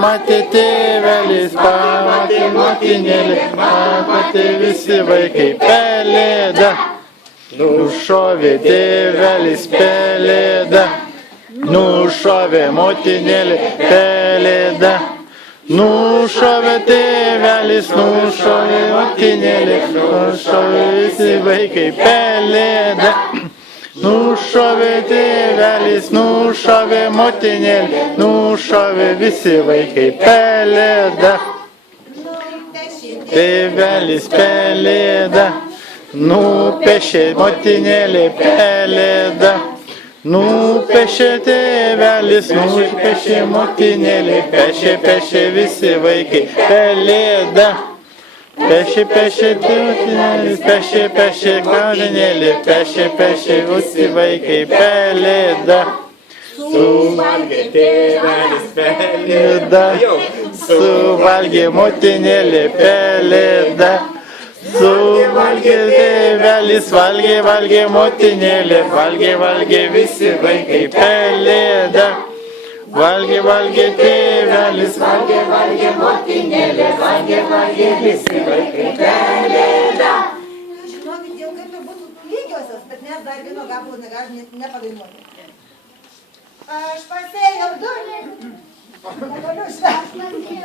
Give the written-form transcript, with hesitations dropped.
pamatė tėvelis, pamatė motinėlį, pamatė visi vaikai pelėdą. Nušovė tėvelis pelėdą, nušovė motinėlį pelėdą. Nušovė tėvelis, nušovė motinėlį, nušovė visi vaikai pelėdą. Nušovė tėvelis, nušovė motinėlį, nušovė visi vaikai pelėdą. Tėvelis pelėdą, nupešė motinėlį pelėdą. Nupešė tėvelis, nupešė motinėlį, pešė visi vaikai pelėdą. Pešė motinėlis, pešė motinėlį, pešė visi vaikai pelėdą. Suvalgė tėvelis pelėdą, suvalgė motinėlį pelėdą. Suvalgė tėvelis, valgė motinėlį, valgė visi vaikai pelėdą. Valgė tėvelis, valgė motinėlį, valgė visi vaikai pelėdą. Žinokit, jau kaip ir būtų lygiosios, bet mes dar vieno gabalo nepadainuoti. Aš pasėjau du, negaliu švęsti.